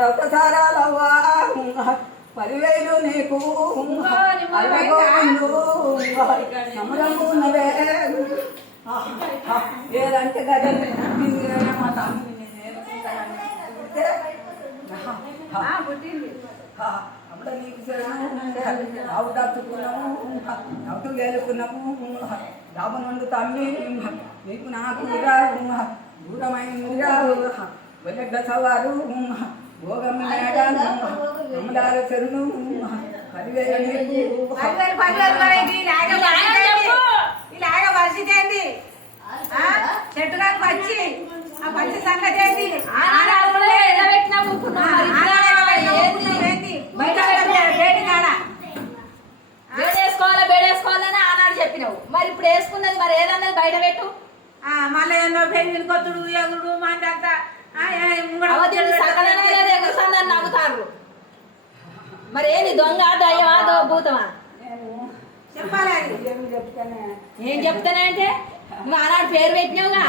రక్తసారాలవ్వా 10,000 నీకు నమ్మరమున్నవే ఏదంటే కదా మా తమ్ముని అప్పుడు నీకు ఆవు తప్పుకున్నాము అవతలు గెలుకున్నాము డాబు నుండి తమ్మి నీకు నాకు దూరమైన వెల్లెడ్ల సవారు భోగమ్మ మేడాను అమలాల చెరును 10,000 నీకు ఇలాగ పరిస్థితి ఏంది చెట్టులకు వచ్చి ఆ పచ్చి సంగతి ఏంది బేడేసుకోవాలని ఆనాడు చెప్పినావు మరి ఇప్పుడు వేసుకున్నది మరి ఏదన్నది బయట పెట్టు మళ్ళీ ఎన్నో పెళ్లి కొట్టుడు ఎగుడు మాట్లాడతా నవ్వుతారు మరి ఏంది దొంగ దయ్యమా భూతమా చెప్పాలి ఏం చెప్తానే అంటే నువ్వు ఆనాడు పేరు పెట్టినావుగా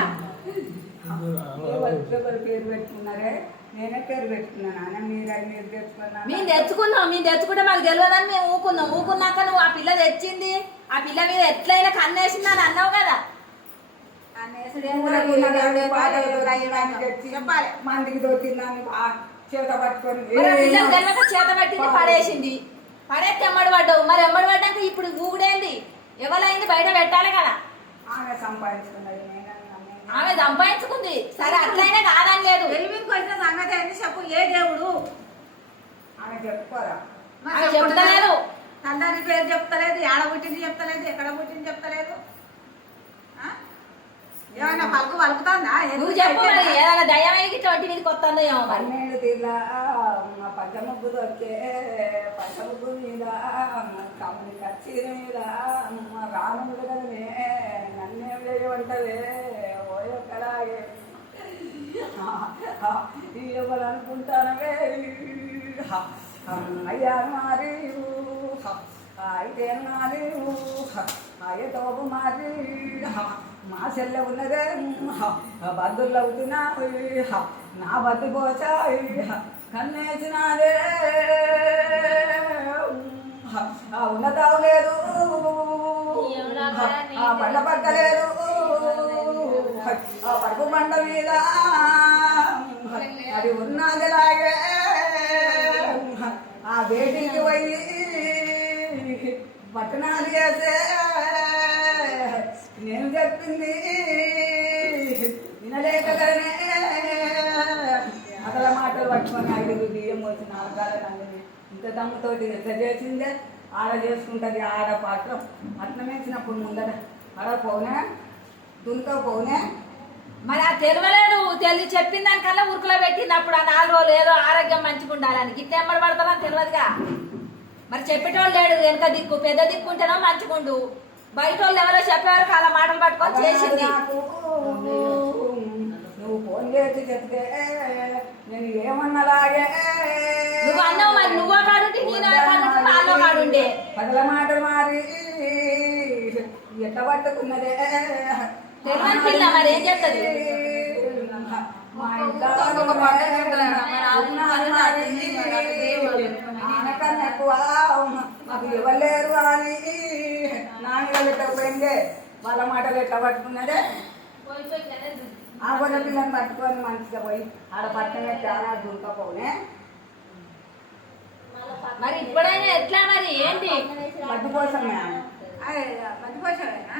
పేరు పెట్టుకున్నారే నేనే పేరు పెట్టుకున్నాను మీరు తెచ్చుకున్నా మేము తెచ్చుకుంటే మాకు తెలియదని మేము ఊకున్నాక నువ్వు ఆ పిల్ల తెచ్చింది ఆ పిల్ల మీద ఎట్లయినా కన్నేసింది అని అన్నావు కదా చెప్పాలి మందికి దొరికిందని చేత పట్టుకొని చేత పట్టింది పడేసింది పడేస్తే ఎమ్మడి పడ్డావు మరి ఎమ్మడి పడ్డాక ఇప్పుడు ఊగుడేంది ఎవరైంది బయట పెట్టాలి కదా ఆమె సంపాదించుకున్నది ఆమె సంపాదించుకుంది సరే అట్లయినా కాదని లేదు వెలుగుకి వచ్చిన సంగతి ఏంటి చెప్పు ఏ దేవుడు ఆమె చెప్పుకోరా ఆమె చెప్తలేదు తండ్రి పేరు చెప్తలేదు ఏడ పుట్టింది చెప్తలేదు ఎక్కడ పుట్టింది చెప్తలేదు ఏమన్నా పలుకు పలుకుతుందా నువ్వు చెప్పు మరి ఏదైనా దయ్యమైకి ఒంటి మీదకి వస్తుందో ఏమో మరి 12 తీర్లా పంచముగ్గు దొరికే పంచముగ్గు మీద కమ్ముని కచ్చి మీద రానుడు కదనే నన్నేం వేయమంటవే ఓయొక్కలాగే ఎవరు అనుకుంటానవే అయ్యా మారి అయితే మారి అయ్య తోపు మారి మా చెల్లె ఉన్నదే బద్దులు అవుతున్నా నా బద్దు పోచా కన్నేసినాదే ఉన్నతావు లేదు పండ్ల పక్కలేదు పడుపు మండ మీద అది ఉన్నదిలాగే ఆ వేడికి పోయి పట్టణాలు చేసే నేను చెప్పింది వినలేకనే అసలు మాటలు పట్టుకొని 5 బియ్యం వచ్చి 4 నందిని ఇంత దమ్ముతోటి ఎంత చేసిందే ఆడ చేసుకుంటుంది ఆడ పాత్రం అట్నం వేసినప్పుడు ముందర ఆడ పోనే దున్తో పోనే మరి అది తెలియలేదు తెలిసి చెప్పిన దానికల్లా ఉరుకులో పెట్టింది అప్పుడు ఆ 4 రోజులు ఏదో ఆరోగ్యం మంచిగా ఉండాలని గిట్ల ఎమ్మడి పడతారని తెలియదుగా మరి చెప్పేటోళ్ళు లేడు వెనక దిక్కు పెద్ద దిక్కు ఉంటేనో మంచిగుండు బయట వాళ్ళు ఎవరో చెప్పేవారు అలా మాటలు పట్టుకొని చేసింది నువ్వు ఫోన్ చేసి చెప్తే నేను ఏమన్నలాగే నువ్వు అన్నావు మరి నువ్వో కాడుంటే నేను కాడుంటే వాళ్ళో కాడుండే పదల మాటలు మారి ఎట్లా పట్టుకున్నదే తెలియని పిల్ల మరి ఏం చెప్తుంది మా ఇంట్లో ఆనకన్నా ఎక్కువ మాకు ఇవ్వలేరు అని నాన్నగారు ఎట్లా పోయిందే వాళ్ళ మాటలు ఎట్లా పట్టుకున్నదే ఆ గొర్రె పిల్లని పట్టుకొని మంచిగా పోయి ఆడ పట్టణమే చాలా దుర్కపోనే మరి ఇప్పుడైనా ఎట్లా మరి ఏంటి మధ్య కోసమే మధ్యపోషమేనా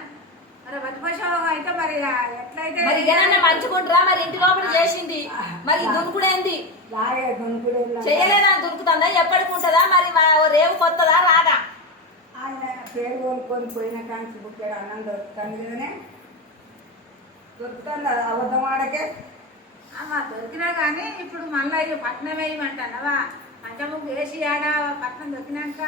మరి మధ్యపోషం అయితే మరి ఎట్లయితే మరి ఏదన్నా మంచుకుంటారా మరి ఇంటి లోపల చేసింది మరి దునుకుడేంది లాగే దునుకుడు చేయలేదా దునుకుతుందా ఎప్పటికి ఉంటుందా మరి మా రేవు కొత్తదా రాగా ఆయన పేరు కొనుక్కొని పోయిన కానీ బుక్కేడు అన్నం దొరుకుతుంది కదనే దొరుకుతుంది అబద్ధం ఆడకే దొరికినా కానీ ఇప్పుడు మళ్ళీ ఇక పట్నం వేయమంటావా పంచముగ్గు వేసి ఆడ పట్నం దొరికినాక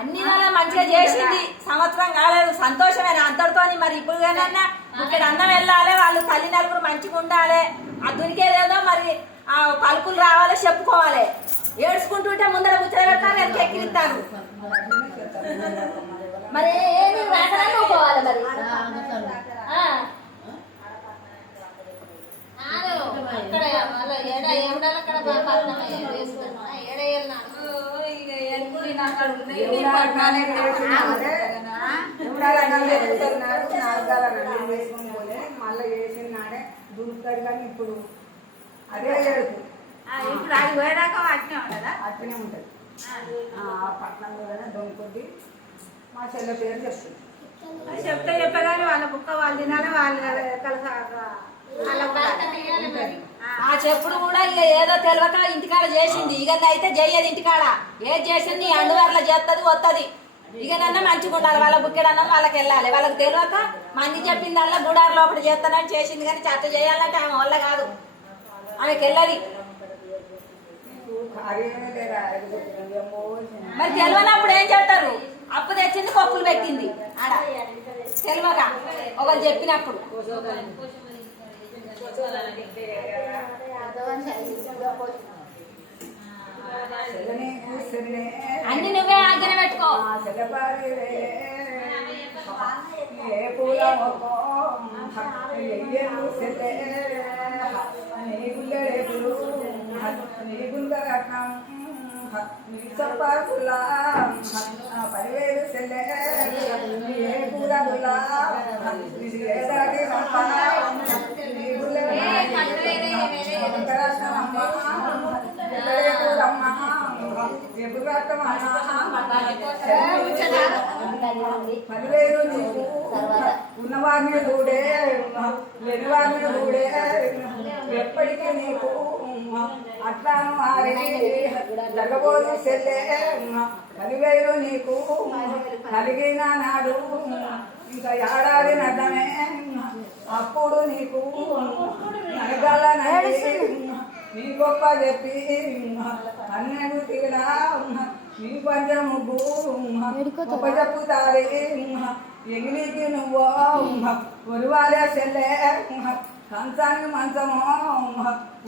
అన్ని మంచిగా చేసింది సంవత్సరం కాలేదు సంతోషమైన అంతటితో మరి ఇప్పుడు ఏమన్నా ఇక్కడ అన్నం వెళ్ళాలి వాళ్ళు తల్లి నలుగురు మంచిగా ఉండాలి ఆ దునికేదేదో మరి ఆ పలుకులు రావాలి చెప్పుకోవాలి ఏడ్చుకుంటుంటే ముందర ముచ్చట పెడతారు ఎంత ఎక్కిరిస్తారు మరి ఏమి పోవాలి మరి అక్కడ వాళ్ళ ఏడాళ్ళ అక్కడ పట్నం ఏడేళ్ళ మళ్ళీ వేసిన నాడే దూరుతాడు కానీ ఇప్పుడు అదే ఏడుపు ఇప్పుడు అది పోయేదాకా అట్నే ఉండదా అట్లనే ఉంటుంది పట్టణంలో కానీ దొంగకొద్ది మా చెల్లె పేరు చెప్తుంది చెప్తే చెప్పగానే వాళ్ళ కుక్క వాళ్ళు తినాలి వాళ్ళు ఆ చెప్పుడు కూడా ఇక ఏదో తెలియక ఇంటికాడ చేసింది ఇక అయితే చెయ్యదు ఇంటికాడ ఏది చేసింది అండువార్ల చేస్తుంది వస్తుంది ఇక నన్న మంచిగా ఉండాలి వాళ్ళ బుక్కెడన్నది వాళ్ళకి వెళ్ళాలి వాళ్ళకి తెలియక మంది చెప్పిందల్లా గుడారు లోపల చేస్తానని చేసింది కానీ చట్ట చేయాలంటే ఆమె వల్ల కాదు ఆమెకి వెళ్ళది మరి తెలియనప్పుడు ఏం చేస్తారు అప్పు తెచ్చింది పప్పులు పెట్టింది ఆడ తెలియక ఒకరు చెప్పినప్పుడు అన్ని నువ్వే ఆజ్ఞ పెట్టుకో పదివేలు సెల్లే ఏ పూల పదివేలు నీకు ఉన్నవారిని దూడే లేనివారిని దూడే ఎప్పటికీ నీకు అట్లాను ఆరి జరగబోదు సెల్లే పదివేలు నీకు కలిగిన నాడు ఇంకా ఏడాది నడమే అప్పుడు నీకు నడగల నీ గొప్ప చెప్పి 12 తీరా నీ పంచముగ్గు గొప్ప చెప్పుతారి ఎగిలికి నువ్వు ఒరువాలే సెల్లే కంచానికి మంచము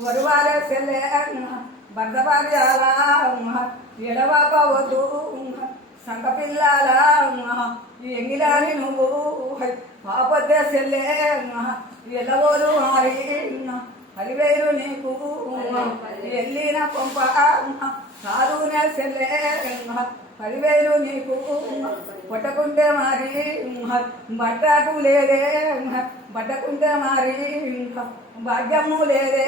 ఒరువాలే సెల్లే భర్తపాది అలా ఎడవాపవద్దు సంక పిల్లాల ఎంగిలాని నువ్వు పాపద్దే సెల్లే ఎల్లవోరు మారి 10,000 నీకు వెళ్ళిన పంప కాదునే సెల్లే 10,000 నీకు కొట్టకుంటే మరి బట్టకు లేదే బట్టకుంటే మరి భాగ్యము లేదే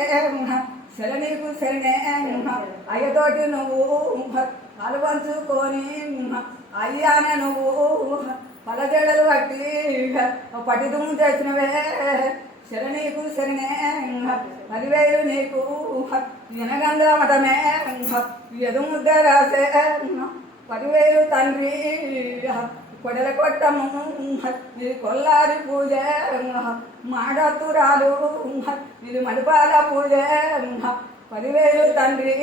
సెల నీకు సెలనే అయ్యతోటి నువ్వు కాలు పంచుకొని అయ్యానే నువ్వు పలజడలు పట్టి పట్టిదుము తెచ్చినవే సెల నీకు సెలనే 10,000 నీకు ఎనగంగా మటమే ఎదు ముద్ద రాసే 10,000 తండ్రి కొడల కొట్టము ఇది కొల్లారి పూజ మాడతురాలు ఇది మడిపాల పూజ 10,000 తండ్రి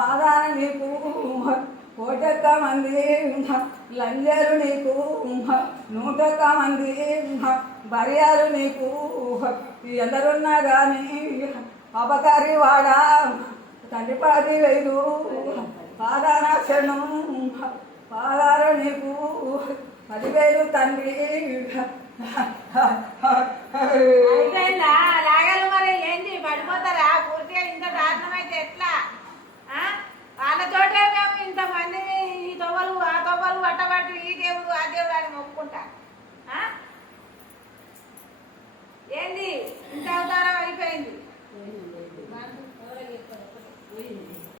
ఆదాన నీకు కోటెక్క మంది లంజరు నీకు 100 మంది భార్యలు నీకు ఎందరున్నా కానీ అపకారి వాడా తండ్రి 10,000 పాదాన శరణం పాదార నీకు 10,000 తండ్రి లాగాలి మరి ఏంటి పడిపోతారా పూర్తిగా ఇంత